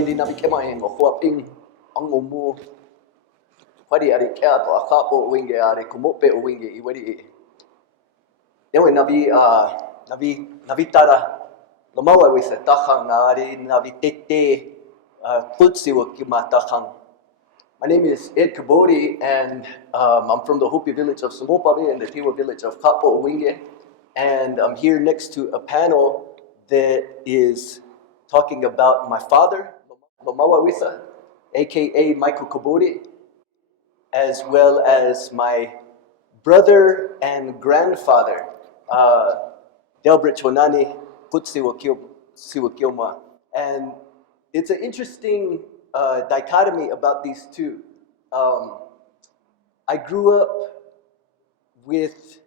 hindi nabi kemahin o huaping ang umu pari ari kaya to akapo winge ari kumope o winge iwari dewe nabi tara lomawa wisa takhang ari nabi tete kutsi wa kimatahang. My name is Ed Kabotie, and I'm from the Hopi village of Owatovi and the Tewa village of Kabotie, and I'm here next to a panel that is talking about my father, Lomawa Wisa, aka Michael Kabotie, as well as my brother and grandfather, Delbert Chonani Kutsiwakilma. And it's an interesting dichotomy about these two. I grew up with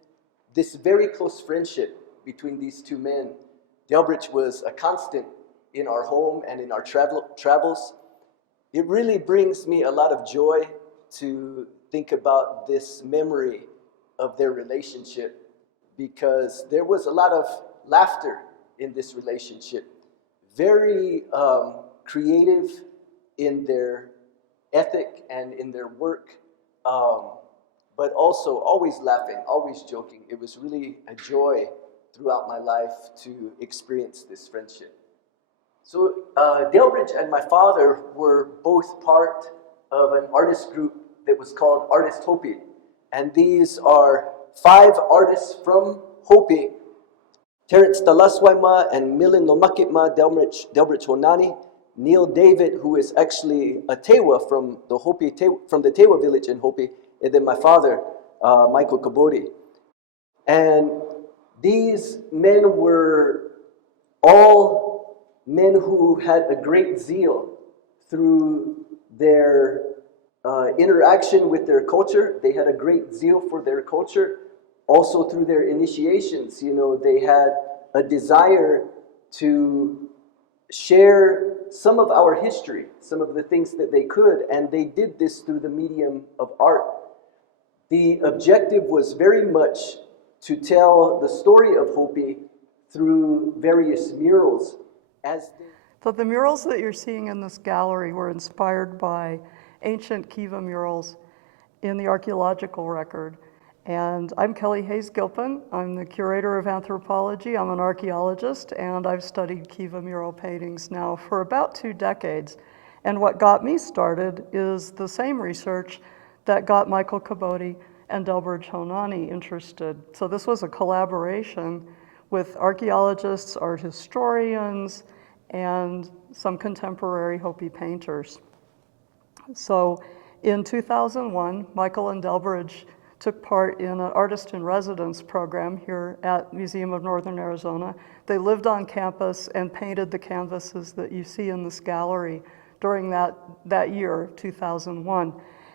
this very close friendship between these two men. Delbert was a constant in our home and in our travels. It really brings me a lot of joy to think about this memory of their relationship, because there was a lot of laughter in this relationship. Very creative in their ethic and in their work, but also always laughing, always joking. It was really a joy throughout my life to experience this friendship. So Delbridge and my father were both part of an artist group that was called Artist Hopi. And these are 5 artists from Hopi: Terence Talaswaima and Milin Lomakitma Delbridge Honani, Neil David, who is actually a Tewa from the Tewa village in Hopi, and then my father, Michael Kabotie. And these men were all men who had a great zeal through their interaction with their culture. They had a great zeal for their culture. Also through their initiations, they had a desire to share some of our history, some of the things that they could, and they did this through the medium of art. The objective was very much to tell the story of Hopi through various murals. So the murals that you're seeing in this gallery were inspired by ancient Kiva murals in the archaeological record. And I'm Kelley Hays-Gilpin. I'm the curator of anthropology. I'm an archaeologist, and I've studied Kiva mural paintings now for about 2 decades. And what got me started is the same research that got Michael Kabotie and Delbert Honani interested. So this was a collaboration with archaeologists, art historians, and some contemporary Hopi painters. So in 2001, Michael and Delbridge took part in an artist-in-residence program here at Museum of Northern Arizona. They lived on campus and painted the canvases that you see in this gallery during that year, 2001.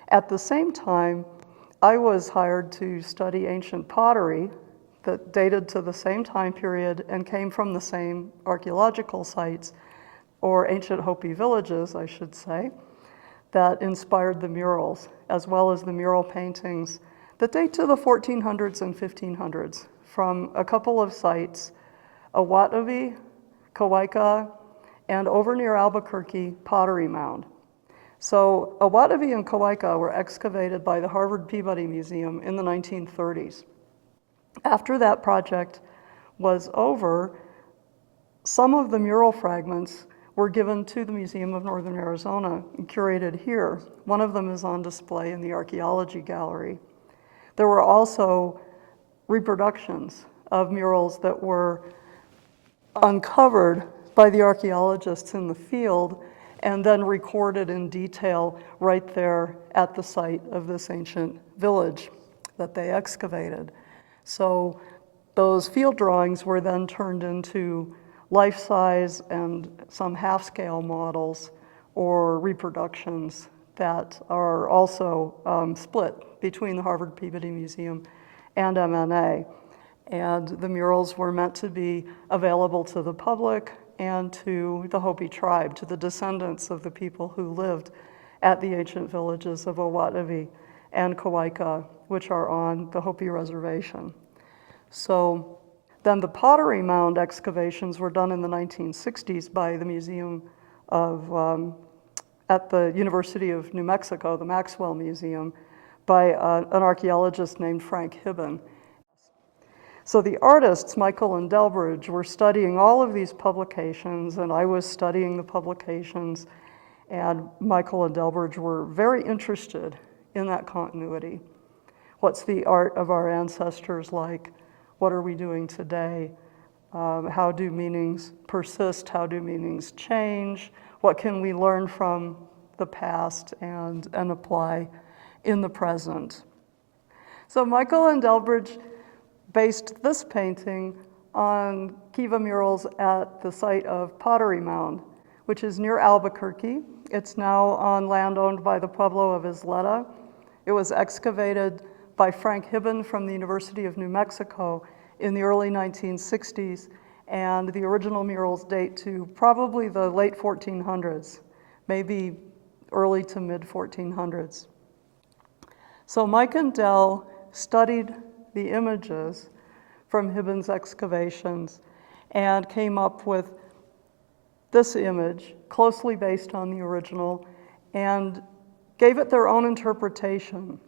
At the same time, I was hired to study ancient pottery that dated to the same time period and came from the same archaeological sites, or ancient Hopi villages, I should say, that inspired the murals, as well as the mural paintings that date to the 1400s and 1500s from a couple of sites, Owatovi, Kawaika, and over near Albuquerque, Pottery Mound. So Owatovi and Kawaika were excavated by the Harvard Peabody Museum in the 1930s. After that project was over, some of the mural fragments were given to the Museum of Northern Arizona and curated here. One of them is on display in the Archaeology Gallery. There were also reproductions of murals that were uncovered by the archaeologists in the field and then recorded in detail right there at the site of this ancient village that they excavated. So those field drawings were then turned into life-size and some half-scale models or reproductions that are also split between the Harvard Peabody Museum and MNA. And the murals were meant to be available to the public and to the Hopi tribe, to the descendants of the people who lived at the ancient villages of Owatovi and Kawaika, which are on the Hopi reservation. So then the Pottery Mound excavations were done in the 1960s by the Museum at the University of New Mexico, the Maxwell Museum, by an archaeologist named Frank Hibben. So the artists, Michael and Delbridge, were studying all of these publications, and I was studying the publications, and Michael and Delbridge were very interested in that continuity. What's the art of our ancestors like? What are we doing today? How do meanings persist? How do meanings change? What can we learn from the past and apply in the present? So Michael and Delbridge based this painting on kiva murals at the site of Pottery Mound, which is near Albuquerque. It's now on land owned by the Pueblo of Isleta. It was excavated by Frank Hibben from the University of New Mexico in the early 1960s, and the original murals date to probably the late 1400s, maybe early to mid 1400s. So Mike and Del studied the images from Hibben's excavations and came up with this image, closely based on the original, and gave it their own interpretation.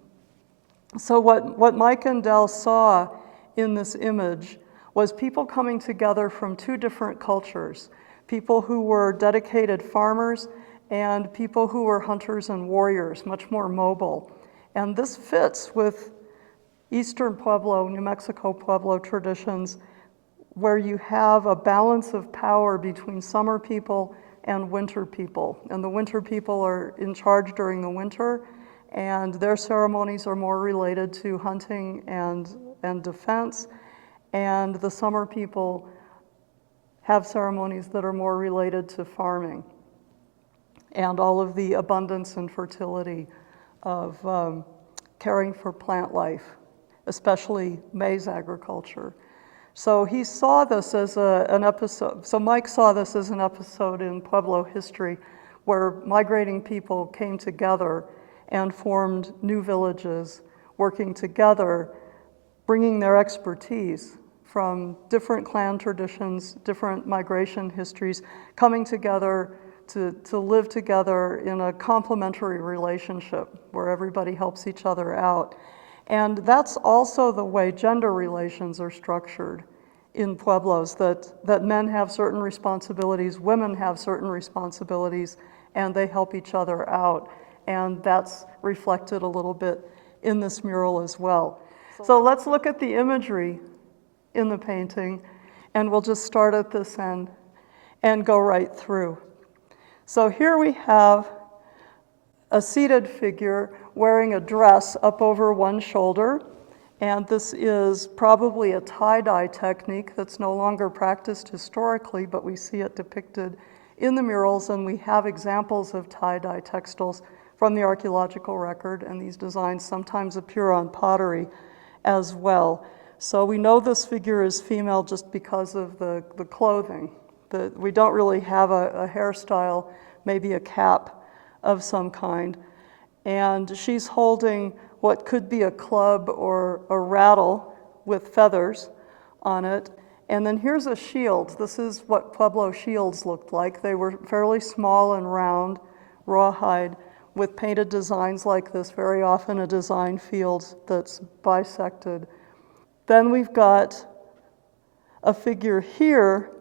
So what Mike and Del saw in this image was people coming together from two different cultures, people who were dedicated farmers and people who were hunters and warriors, much more mobile. And this fits with Eastern Pueblo, New Mexico Pueblo traditions, where you have a balance of power between summer people and winter people. And the winter people are in charge during the winter, and their ceremonies are more related to hunting and defense. And the summer people have ceremonies that are more related to farming and all of the abundance and fertility of caring for plant life, especially maize agriculture. So he saw this as an episode, so Mike saw this as an episode in Pueblo history where migrating people came together and formed new villages, working together, bringing their expertise from different clan traditions, different migration histories, coming together to live together in a complementary relationship where everybody helps each other out. And that's also the way gender relations are structured in Pueblos, that men have certain responsibilities, women have certain responsibilities, and they help each other out. And that's reflected a little bit in this mural as well. So let's look at the imagery in the painting, and we'll just start at this end and go right through. So here we have a seated figure wearing a dress up over one shoulder, and this is probably a tie-dye technique that's no longer practiced historically, but we see it depicted in the murals, and we have examples of tie-dye textiles from the archaeological record, and these designs sometimes appear on pottery as well. So we know this figure is female just because of the clothing. We don't really have a hairstyle, maybe a cap of some kind. And she's holding what could be a club or a rattle with feathers on it. And then here's a shield. This is what Pueblo shields looked like. They were fairly small and round, rawhide, with painted designs like this, very often a design field that's bisected. Then we've got a figure here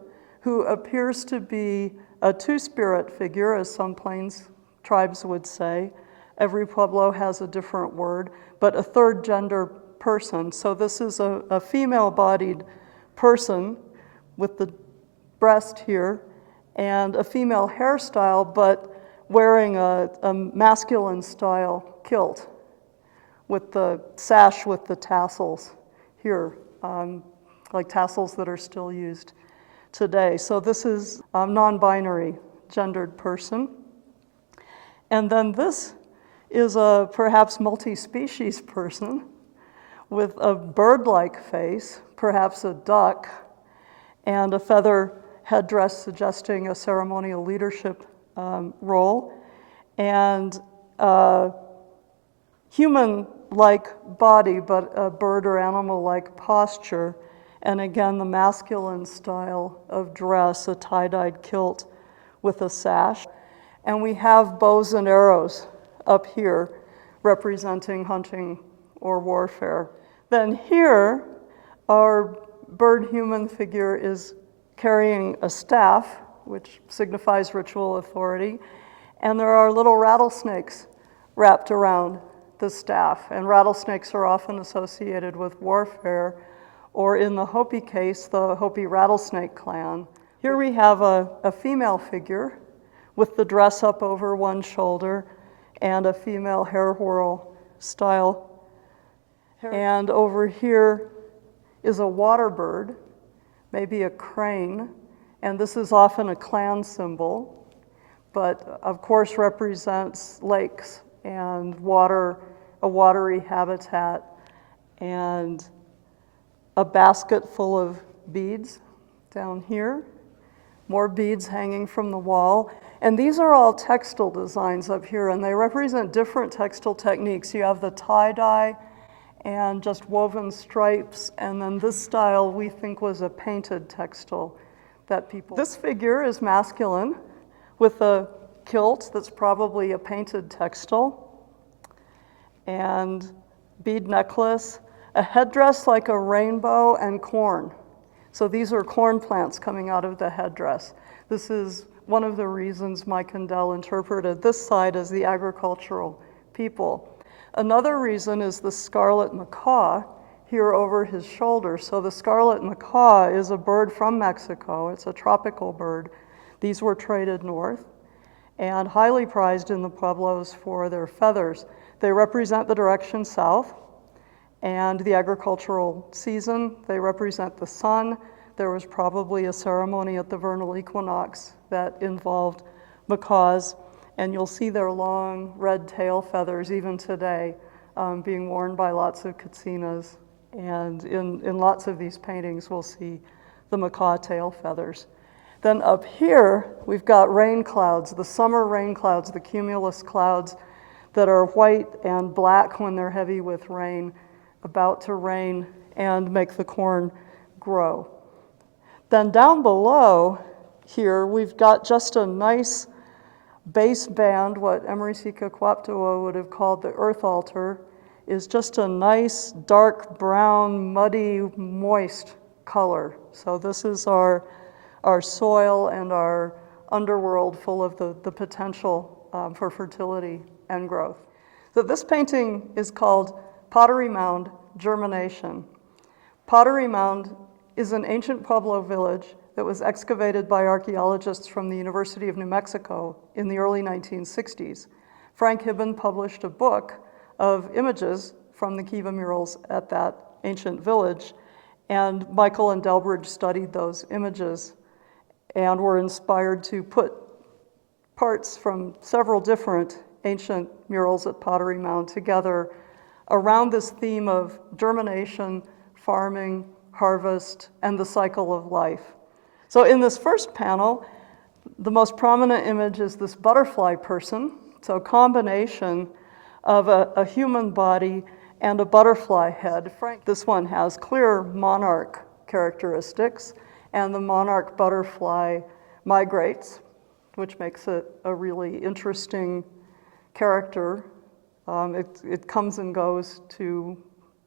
who appears to be a two-spirit figure, as some Plains tribes would say. Every Pueblo has a different word, but a third gender person. So this is a female-bodied person with the breast here and a female hairstyle, but wearing a masculine style kilt with the sash with the tassels here, like tassels that are still used today. So this is a non-binary gendered person. And then this is a perhaps multi-species person with a bird-like face, perhaps a duck, and a feather headdress suggesting a ceremonial leadership role, and human-like body, but a bird or animal-like posture, and again the masculine style of dress, a tie-dyed kilt with a sash. And we have bows and arrows up here representing hunting or warfare. Then here, our bird-human figure is carrying a staff, which signifies ritual authority, and there are little rattlesnakes wrapped around the staff, and rattlesnakes are often associated with warfare, or in the Hopi case, the Hopi rattlesnake clan. Here we have a female figure with the dress up over one shoulder and a female hair whirl style. And over here is a water bird, maybe a crane, and this is often a clan symbol, but of course represents lakes and water, a watery habitat, and a basket full of beads down here, more beads hanging from the wall. And these are all textile designs up here, and they represent different textile techniques. You have the tie-dye and just woven stripes, and then this style we think was a painted textile that people... This figure is masculine with a kilt that's probably a painted textile, and bead necklace, a headdress like a rainbow, and corn. So these are corn plants coming out of the headdress. This is one of the reasons Mike and Dell interpreted this side as the agricultural people. Another reason is the scarlet macaw here over his shoulder. So the scarlet macaw is a bird from Mexico. It's a tropical bird. These were traded north and highly prized in the pueblos for their feathers. They represent the direction south and the agricultural season. They represent the sun. There was probably a ceremony at the vernal equinox that involved macaws, and you'll see their long red tail feathers even today being worn by lots of katsinas. And in lots of these paintings, we'll see the macaw tail feathers. Then up here, we've got rain clouds, the summer rain clouds, the cumulus clouds that are white and black when they're heavy with rain, about to rain and make the corn grow. Then down below here, we've got just a nice base band, what Emergence would have called the earth altar, is just a nice dark brown, muddy, moist color. So this is our soil and our underworld full of the potential for fertility and growth. So this painting is called Pottery Mound Germination. Pottery Mound is an ancient Pueblo village that was excavated by archaeologists from the University of New Mexico in the early 1960s. Frank Hibben published a book of images from the Kiva murals at that ancient village, and Michael and Delbridge studied those images and were inspired to put parts from several different ancient murals at Pottery Mound together around this theme of germination, farming, harvest, and the cycle of life. So in this first panel, the most prominent image is this butterfly person. So a combination of a human body and a butterfly head. This one has clear monarch characteristics, and the monarch butterfly migrates, which makes it a really interesting character. It comes and goes to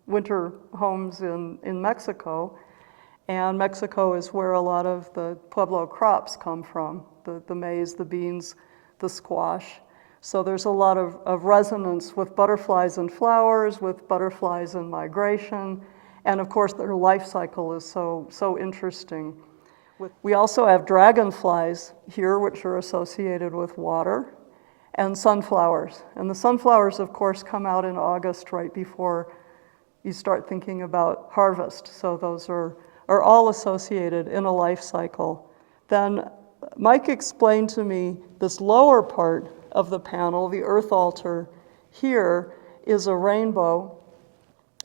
winter homes in Mexico, and Mexico is where a lot of the Pueblo crops come from, the maize, the beans, the squash. So there's a lot of resonance with butterflies and flowers, with butterflies and migration, and of course their life cycle is so interesting. We also have dragonflies here, which are associated with water, and sunflowers. And the sunflowers, of course, come out in August right before you start thinking about harvest. So those are all associated in a life cycle. Then Mike explained to me this lower part of the panel, the earth altar here, is a rainbow.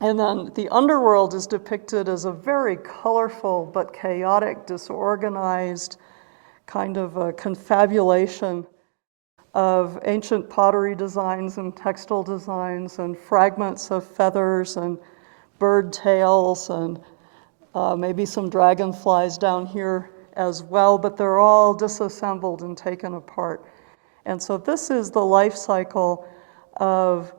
And then the underworld is depicted as a very colorful but chaotic, disorganized kind of a confabulation of ancient pottery designs and textile designs and fragments of feathers and bird tails and maybe some dragonflies down here as well, but they're all disassembled and taken apart. And so this is the life cycle of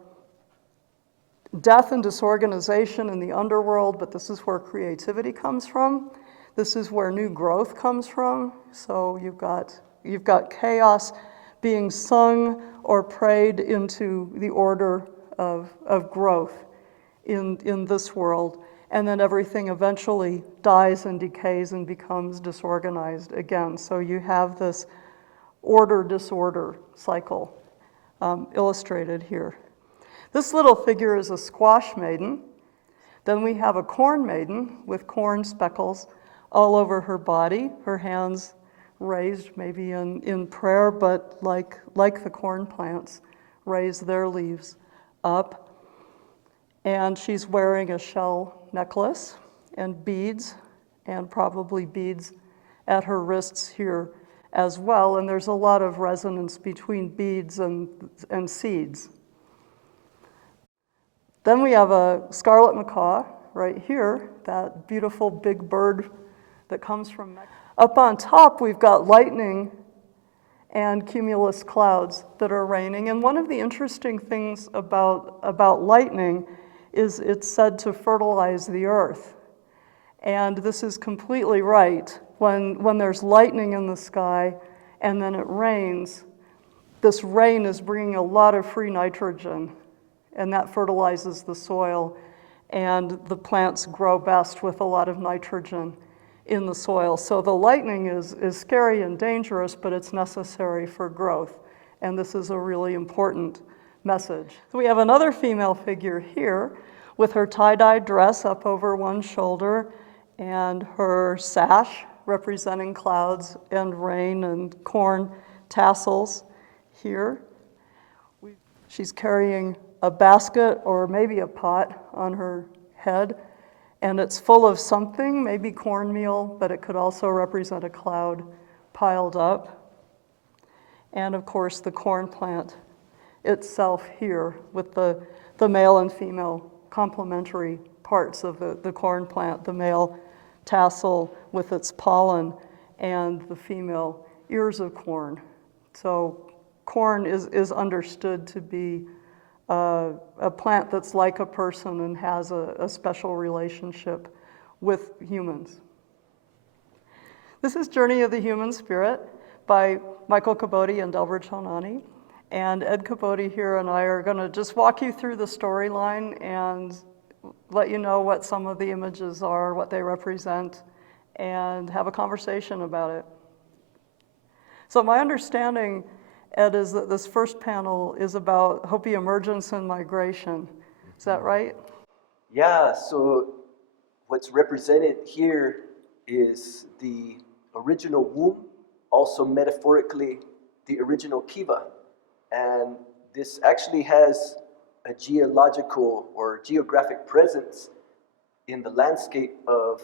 death and disorganization in the underworld, but this is where creativity comes from. This is where new growth comes from. So you've got chaos being sung or prayed into the order of growth in this world. And then everything eventually dies and decays and becomes disorganized again. So you have this order-disorder cycle illustrated here. This little figure is a squash maiden. Then we have a corn maiden with corn speckles all over her body, her hands raised maybe in prayer, but like the corn plants, raise their leaves up. And she's wearing a shell necklace and beads, and probably beads at her wrists here as well. And there's a lot of resonance between beads and seeds. Then we have a scarlet macaw right here, that beautiful big bird that comes from Mexico. Up on top, we've got lightning and cumulus clouds that are raining. And one of the interesting things about lightning is it's said to fertilize the earth. And this is completely right. When there's lightning in the sky and then it rains, this rain is bringing a lot of free nitrogen, and that fertilizes the soil, and the plants grow best with a lot of nitrogen in the soil. So the lightning is scary and dangerous, but it's necessary for growth. And this is a really important message. So we have another female figure here with her tie-dye dress up over one shoulder and her sash representing clouds and rain and corn tassels here. She's carrying a basket or maybe a pot on her head, and it's full of something, maybe cornmeal, but it could also represent a cloud piled up. And of course the corn plant itself here with the male and female complementary parts of the corn plant, the male tassel with its pollen and the female ears of corn. So corn is understood to be a plant that's like a person and has a special relationship with humans. This is Journey of the Human Spirit by Michael Kabotie and Delbert Honani. And Ed Kabotie here and I are going to just walk you through the storyline and let you know what some of the images are, what they represent, and have a conversation about it. So my understanding, Ed, is that this first panel is about Hopi emergence and migration. Is that right? Yeah, so what's represented here is the original womb, also metaphorically the original kiva. And this actually has a geological or geographic presence in the landscape of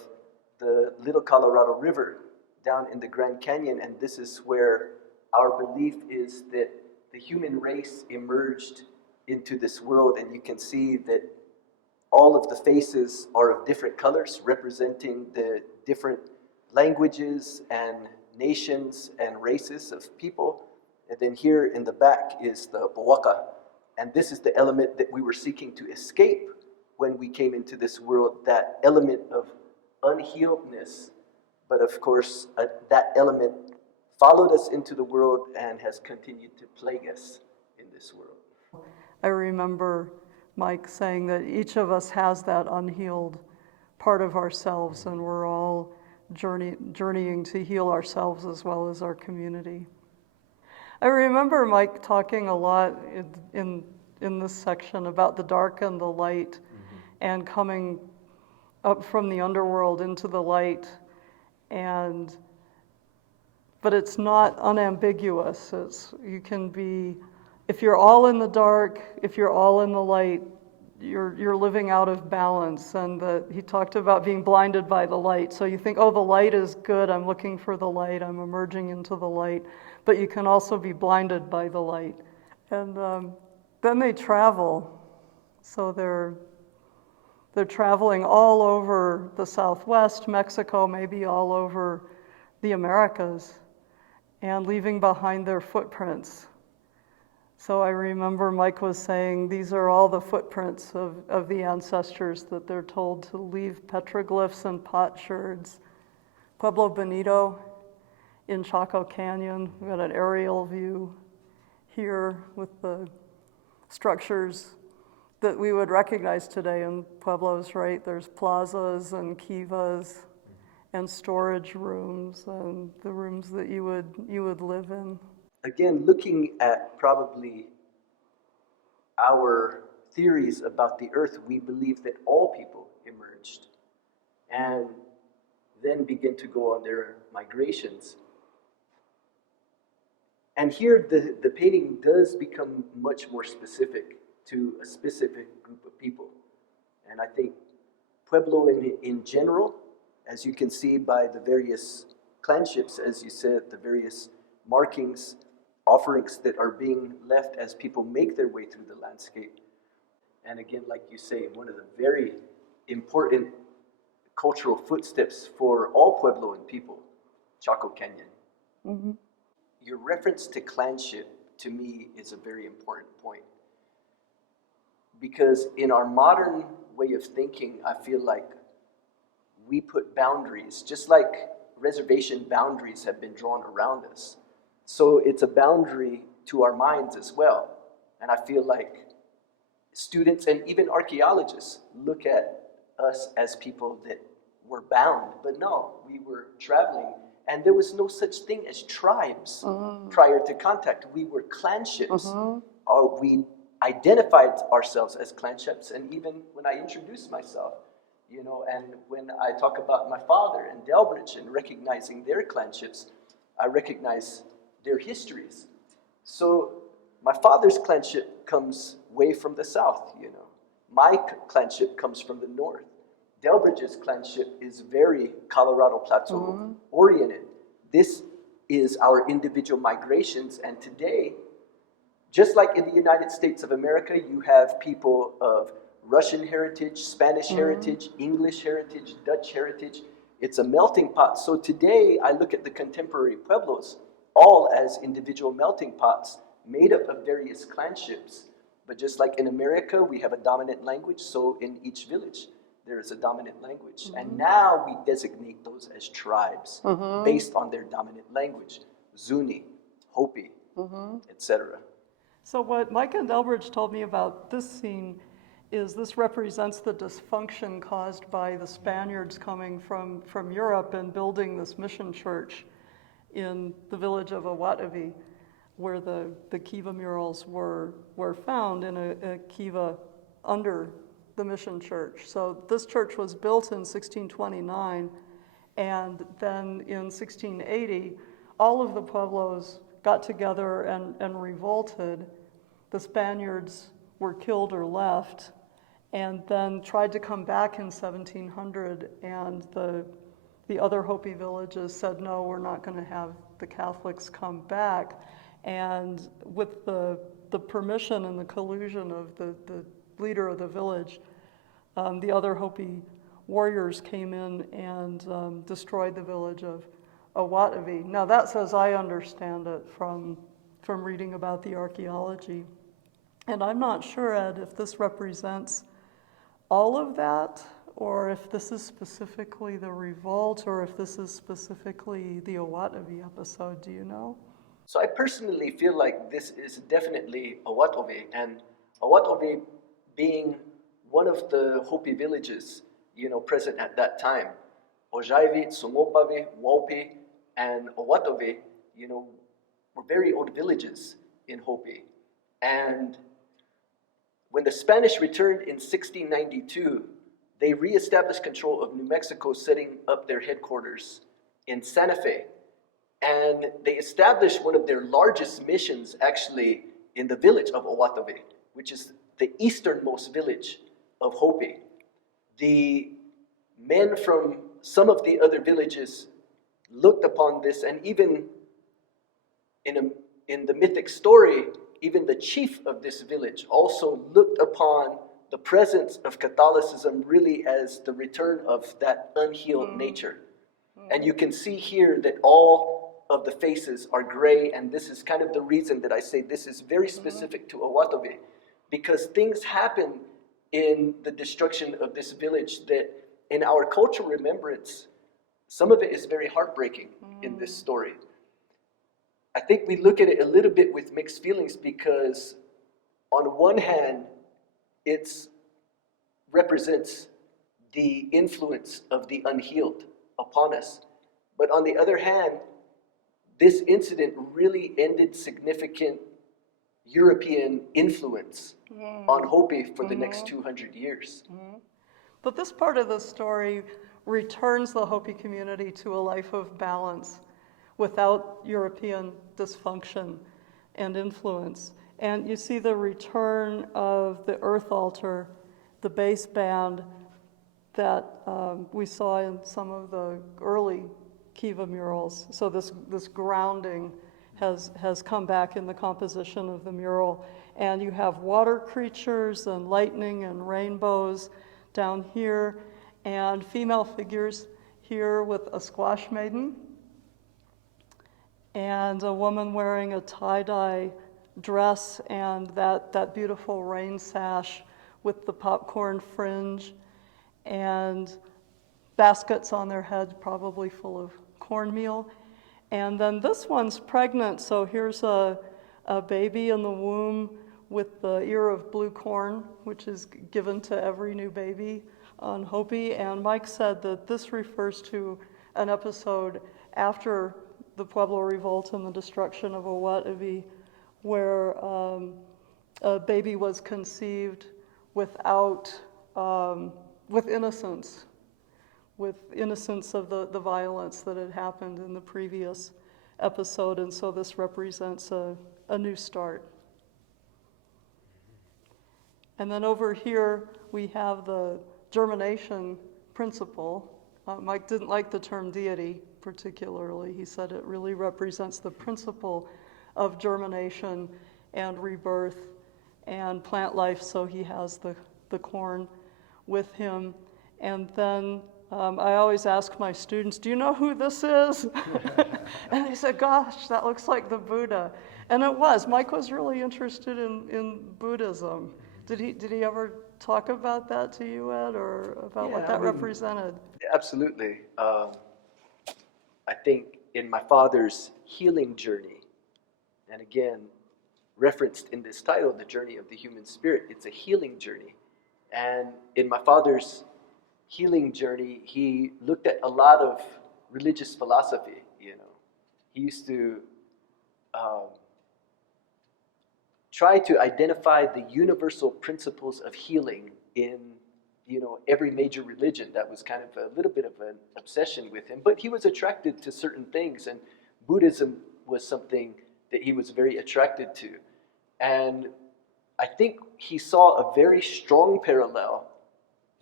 the Little Colorado River down in the Grand Canyon. And this is where our belief is that the human race emerged into this world. And you can see that all of the faces are of different colors, representing the different languages and nations and races of people. And then here in the back is the Bawaka. And this is the element that we were seeking to escape when we came into this world, that element of unhealedness. But of course, that element followed us into the world and has continued to plague us in this world. I remember Mike saying that each of us has that unhealed part of ourselves, and we're all journeying to heal ourselves as well as our community. I remember Mike talking a lot in this section about the dark and the light, and coming up from the underworld into the light, but it's not unambiguous. You can be, if you're all in the dark, if you're all in the light, you're living out of balance. And he talked about being blinded by the light. So you think, oh, the light is good, I'm looking for the light, I'm emerging into the light. But you can also be blinded by the light. And then they travel. So they're traveling all over the Southwest, Mexico, maybe all over the Americas and leaving behind their footprints. So I remember Mike was saying these are all the footprints of the ancestors that they're told to leave petroglyphs and potsherds. Pueblo Bonito in Chaco Canyon, we got an aerial view here with the structures that we would recognize today in pueblos, right? There's plazas and kivas and storage rooms and the rooms that you would live in. Again, looking at probably our theories about the earth, we believe that all people emerged and then begin to go on their migrations. And here the painting does become much more specific to a specific group of people. And I think Pueblo in general, as you can see by the various clanships, as you said, the various markings, offerings that are being left as people make their way through the landscape. And again, like you say, one of the very important cultural footsteps for all Puebloan people, Chaco Canyon. Mm-hmm. Your reference to clanship, to me, is a very important point. Because in our modern way of thinking, I feel like we put boundaries, just like reservation boundaries have been drawn around us. So it's a boundary to our minds as well. And I feel like students and even archaeologists look at us as people that were bound. But no, we were traveling, and there was no such thing as tribes prior to contact. We were clanships. We identified ourselves as clanships, and even when I introduced myself, you know, and when I talk about my father and Delbridge and recognizing their clanships, I recognize their histories. So my father's clanship comes way from the south, you know. My clanship comes from the north. Delbridge's clanship is very Colorado Plateau oriented. This is our individual migrations, and today, just like in the United States of America, you have people of Russian heritage, Spanish heritage, English heritage, Dutch heritage. It's a melting pot. So today, I look at the contemporary pueblos all as individual melting pots made up of various clanships. But just like in America, we have a dominant language, so in each village, there is a dominant language. And now we designate those as tribes based on their dominant language. Zuni, Hopi, etc. So what Mike and Delbridge told me about this scene is this represents the dysfunction caused by the Spaniards coming from Europe and building this mission church in the village of Owatovi, where the kiva murals were found in a kiva under the mission church. So this church was built in 1629, and then in 1680, all of the pueblos got together and revolted. The Spaniards were killed or left, and then tried to come back in 1700, and the other Hopi villages said, no, we're not going to have the Catholics come back. And with the permission and the collusion of the leader of the village, the other Hopi warriors came in and destroyed the village of Owatovi. Now that's as I understand it from reading about the archaeology. And I'm not sure, Ed, if this represents all of that, or if this is specifically the revolt, or if this is specifically the Owatovi episode. Do you know? So I personally feel like this is definitely Owatovi, and Owatovi being one of the Hopi villages, you know, present at that time. Ojaivi, Sumopavi, Walpi, and Owatovi, you know, were very old villages in Hopi. And when the Spanish returned in 1692, they reestablished control of New Mexico, setting up their headquarters in Santa Fe. And they established one of their largest missions actually in the village of Owatovi, which is the easternmost village of Hopi. The men from some of the other villages looked upon this, and even in the mythic story, even the chief of this village also looked upon the presence of Catholicism really as the return of that unhealed nature. And you can see here that all of the faces are gray, and this is kind of the reason that I say this is very specific to Owatovi, because things happen in the destruction of this village that in our cultural remembrance, some of it is very heartbreaking in this story. I think we look at it a little bit with mixed feelings because on one hand, it represents the influence of the unhealed upon us. But on the other hand, this incident really ended significant European influence on Hopi for the next 200 years. But this part of the story returns the Hopi community to a life of balance without European dysfunction and influence. And you see the return of the earth altar, the bass band that we saw in some of the early Kiva murals. So this grounding has come back in the composition of the mural. And you have water creatures and lightning and rainbows down here, and female figures here with a squash maiden, and a woman wearing a tie-dye dress and that beautiful rain sash with the popcorn fringe, and baskets on their head probably full of cornmeal. And then this one's pregnant, so here's a baby in the womb with the ear of blue corn, which is given to every new baby on Hopi. And Mike said that this refers to an episode after the Pueblo Revolt and the destruction of Owatovi, where a baby was conceived with innocence of the violence that had happened in the previous episode. And so this represents a new start. And then over here, we have the germination principle. Mike didn't like the term deity particularly. He said it really represents the principle of germination and rebirth and plant life, so he has the corn with him. And then I always ask my students, do you know who this is? And they said, gosh, that looks like the Buddha. And it was. Mike was really interested in Buddhism. Did he ever talk about that to you, Ed, or about what that represented? Absolutely. I think in my father's healing journey, and again, referenced in this title, The Journey of the Human Spirit, it's a healing journey. And in my father's healing journey, he looked at a lot of religious philosophy, He used to try to identify the universal principles of healing in, every major religion. That was kind of a little bit of an obsession with him. But he was attracted to certain things, and Buddhism was something that he was very attracted to. And I think he saw a very strong parallel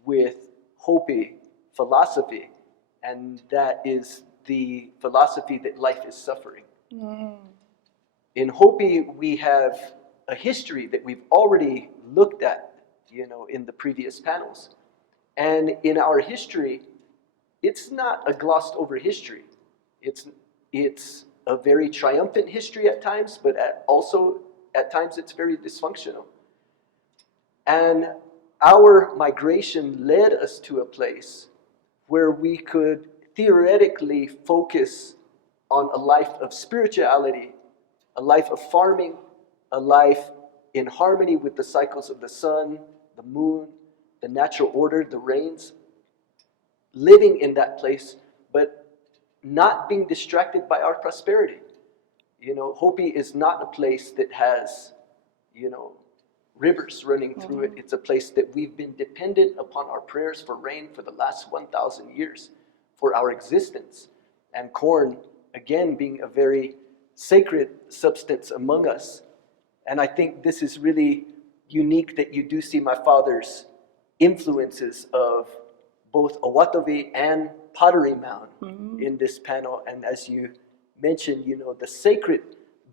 with Hopi philosophy, and that is the philosophy that life is suffering. In Hopi, we have a history that we've already looked at, in the previous panels. And in our history, it's not a glossed over history. It's a very triumphant history at times, but also at times it's very dysfunctional. And our migration led us to a place where we could theoretically focus on a life of spirituality, a life of farming, a life in harmony with the cycles of the sun, the moon, the natural order, the rains, living in that place, but not being distracted by our prosperity. Hopi is not a place that has, rivers running through it. It's a place that we've been dependent upon our prayers for rain for the last 1,000 years for our existence. And corn, again, being a very sacred substance among us. And I think this is really unique that you do see my father's influences of both Owatovi and Pottery Mound in this panel. And as you mentioned, the sacred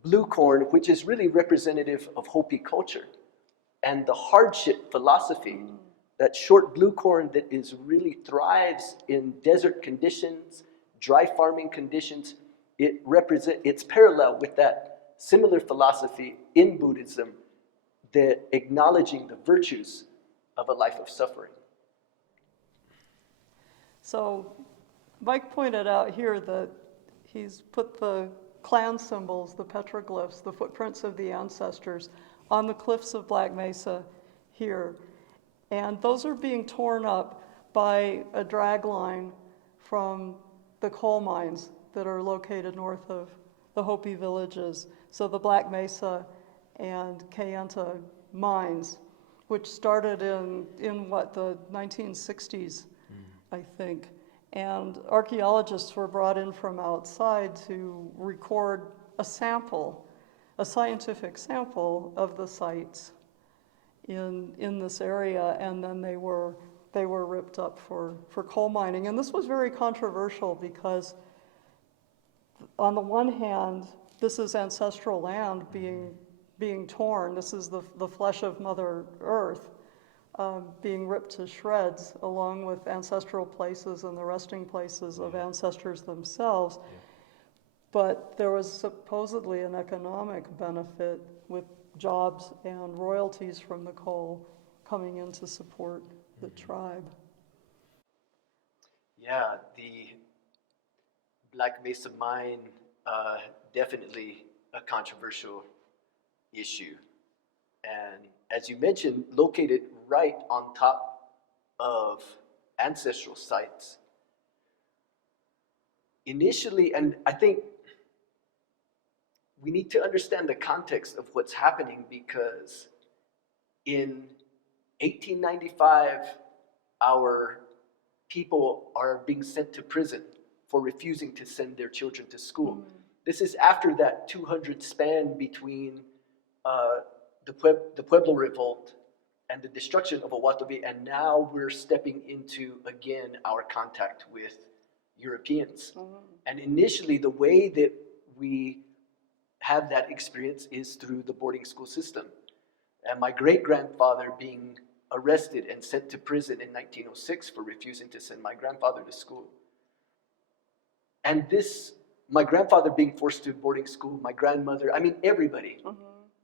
blue corn, which is really representative of Hopi culture, and the hardship philosophy, that short blue corn that really thrives in desert conditions, dry farming conditions. It's parallel with that similar philosophy in Buddhism, that acknowledging the virtues of a life of suffering. So Mike pointed out here that he's put the clan symbols, the petroglyphs, the footprints of the ancestors on the cliffs of Black Mesa here. And those are being torn up by a drag line from the coal mines that are located north of the Hopi villages. So the Black Mesa and Kayenta mines, which started in what, the 1960s, I think. And archaeologists were brought in from outside to record a sample, a scientific sample of the sites in this area, and then they were ripped up for coal mining. And this was very controversial because on the one hand, this is ancestral land being torn. This is the flesh of Mother Earth being ripped to shreds, along with ancestral places and the resting places of ancestors themselves. Yeah. But there was supposedly an economic benefit with jobs and royalties from the coal coming in to support the tribe. Yeah, the Black Mesa mine, definitely a controversial issue. And as you mentioned, located right on top of ancestral sites. Initially, and I think we need to understand the context of what's happening, because in 1895, our people are being sent to prison for refusing to send their children to school. This is after that 200 span between the Pueblo Revolt and the destruction of Owatovi, and now we're stepping into, again, our contact with Europeans. And initially, the way that we have that experience is through the boarding school system. And my great-grandfather being arrested and sent to prison in 1906 for refusing to send my grandfather to school. And this, my grandfather being forced to boarding school, my grandmother, I mean, everybody.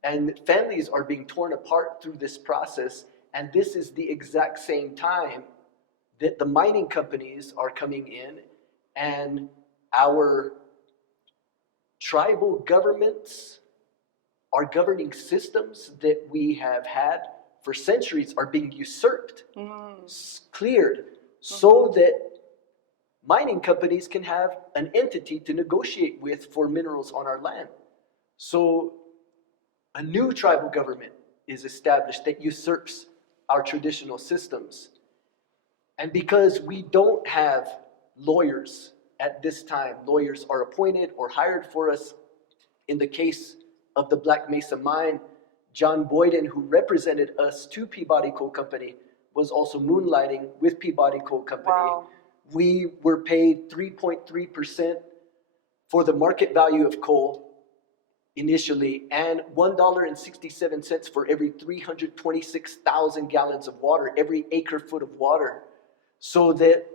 And families are being torn apart through this process. And this is the exact same time that the mining companies are coming in, and our tribal governments, our governing systems that we have had for centuries are being usurped, cleared, so that mining companies can have an entity to negotiate with for minerals on our land. So a new tribal government is established that usurps our traditional systems. And because we don't have lawyers at this time, lawyers are appointed or hired for us. In the case of the Black Mesa mine, John Boyden, who represented us to Peabody Coal Company, was also moonlighting with Peabody Coal Company. Wow. We were paid 3.3% for the market value of coal initially, and $1.67 for every 326,000 gallons of water, every acre foot of water, so that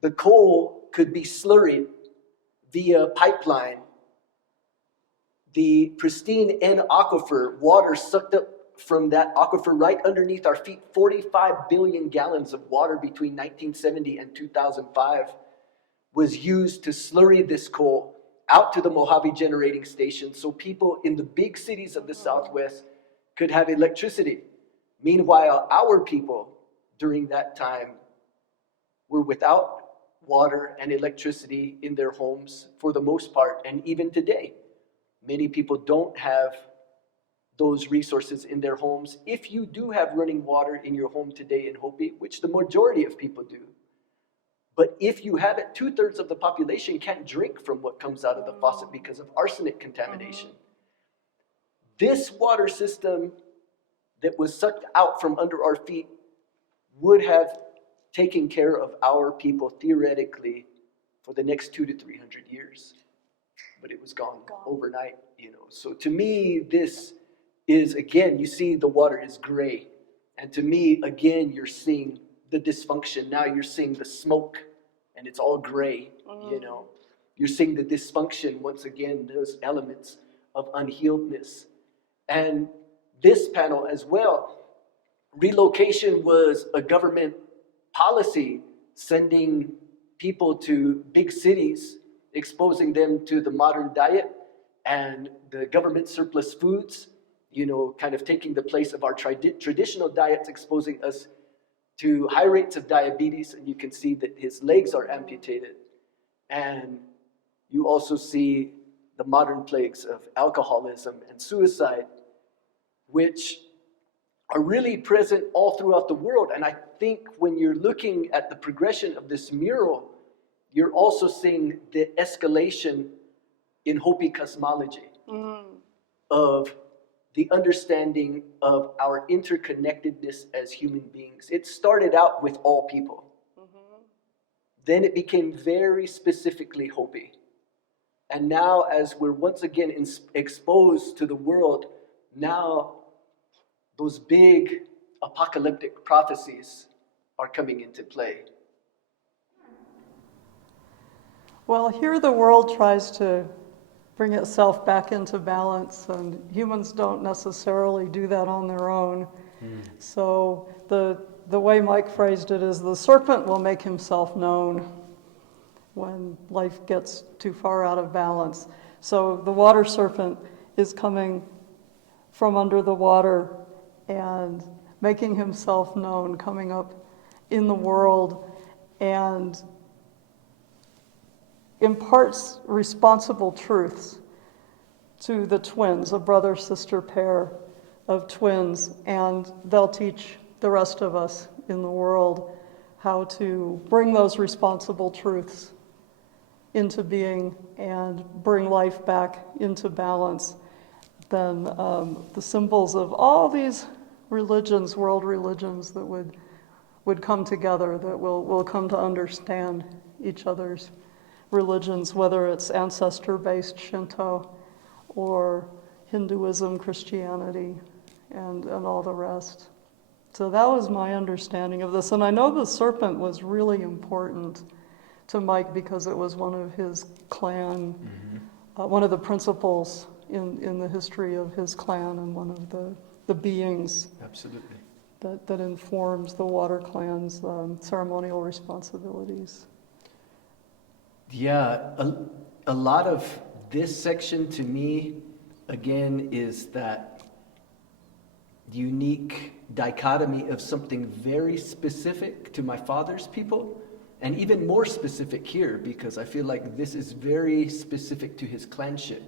the coal could be slurried via pipeline. The pristine N aquifer, water sucked up from that aquifer right underneath our feet, 45 billion gallons of water between 1970 and 2005 was used to slurry this coal out to the Mojave generating station so people in the big cities of the Southwest could have electricity. Meanwhile, our people during that time were without water and electricity in their homes for the most part, and even today, many people don't have those resources in their homes. If you do have running water in your home today in Hopi, which the majority of people do, but if you have it, 2/3 of the population can't drink from what comes out of the faucet because of arsenic contamination. This water system that was sucked out from under our feet would have taken care of our people theoretically for the next 200 to 300 years. But it was gone overnight, you know. So to me, this is, again, you see the water is gray. And to me, again, you're seeing the dysfunction. Now you're seeing the smoke and it's all gray, you know. You're seeing the dysfunction, once again, those elements of unhealedness. And this panel as well, relocation was a government policy, sending people to big cities, exposing them to the modern diet and the government surplus foods, you know, kind of taking the place of our traditional diets, exposing us to high rates of diabetes. And you can see that his legs are amputated. And you also see the modern plagues of alcoholism and suicide, which are really present all throughout the world. And I think when you're looking at the progression of this mural, you're also seeing the escalation in Hopi cosmology of the understanding of our interconnectedness as human beings. It started out with all people. Then it became very specifically Hopi. And now, as we're once again exposed to the world, now those big apocalyptic prophecies are coming into play. Well, here the world tries to bring itself back into balance, and humans don't necessarily do that on their own. So the way Mike phrased it is the serpent will make himself known when life gets too far out of balance. So the water serpent is coming from under the water and making himself known, coming up in the world, and imparts responsible truths to the twins, a brother-sister pair of twins, and they'll teach the rest of us in the world how to bring those responsible truths into being and bring life back into balance. Then the symbols of all these religions, world religions, that would come together, that will come to understand each other's religions, whether it's ancestor-based Shinto or Hinduism, Christianity, and all the rest. So that was my understanding of this. And I know the serpent was really important to Mike because it was one of his clan, one of the principles in the history of his clan, and one of the beings Absolutely. that informs the water clan's ceremonial responsibilities. Yeah, a lot of this section to me, again, is that unique dichotomy of something very specific to my father's people, and even more specific here, because I feel like this is very specific to his clanship.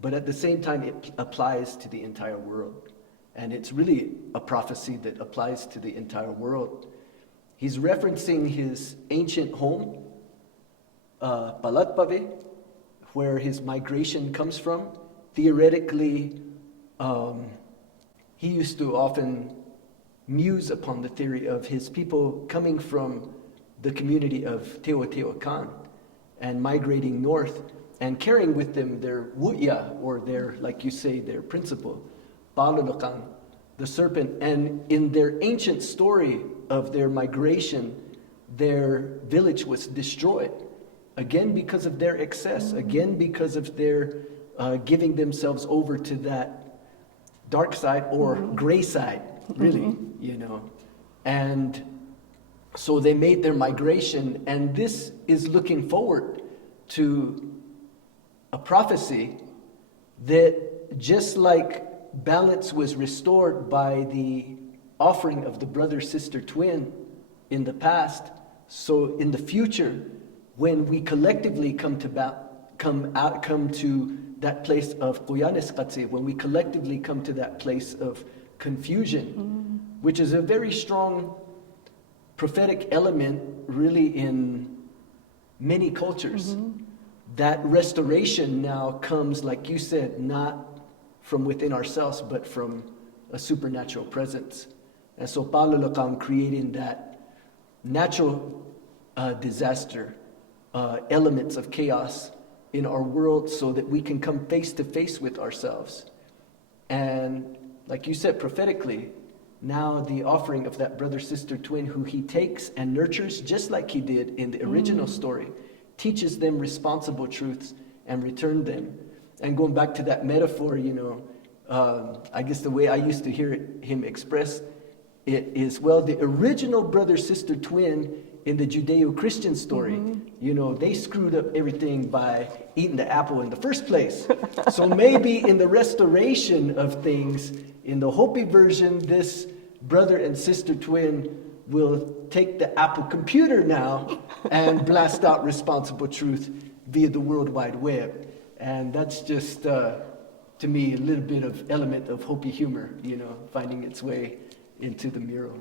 But at the same time, it applies to the entire world. And it's really a prophecy that applies to the entire world. He's referencing his ancient home, Palatpave, where his migration comes from. Theoretically, he used to often muse upon the theory of his people coming from the community of Teotihuacan and migrating north and carrying with them their wu'ya, or their, like you say, their principle, Palulukan, the serpent. And in their ancient story of their migration, their village was destroyed. Again, because of their excess, again, because of their giving themselves over to that dark side or gray side, really, you know. And so they made their migration, and this is looking forward to a prophecy that just like balance was restored by the offering of the brother-sister twin in the past, so in the future, when we collectively come to that place of Kuyanis, when we collectively come to that place of confusion, which is a very strong prophetic element really in many cultures. That restoration now comes, like you said, not from within ourselves, but from a supernatural presence. And so Palulakam creating that natural disaster, elements of chaos in our world so that we can come face to face with ourselves. And like you said, prophetically, now the offering of that brother-sister twin who he takes and nurtures just like he did in the original story, teaches them responsible truths and return them. And going back to that metaphor, I guess the way I used to hear him express it is, well, the original brother-sister twin in the Judeo-Christian story, they screwed up everything by eating the apple in the first place. So maybe in the restoration of things, in the Hopi version, this brother and sister twin will take the Apple computer now and blast out responsible truth via the World Wide Web. And that's just, to me, a little bit of element of Hopi humor, finding its way into the mural.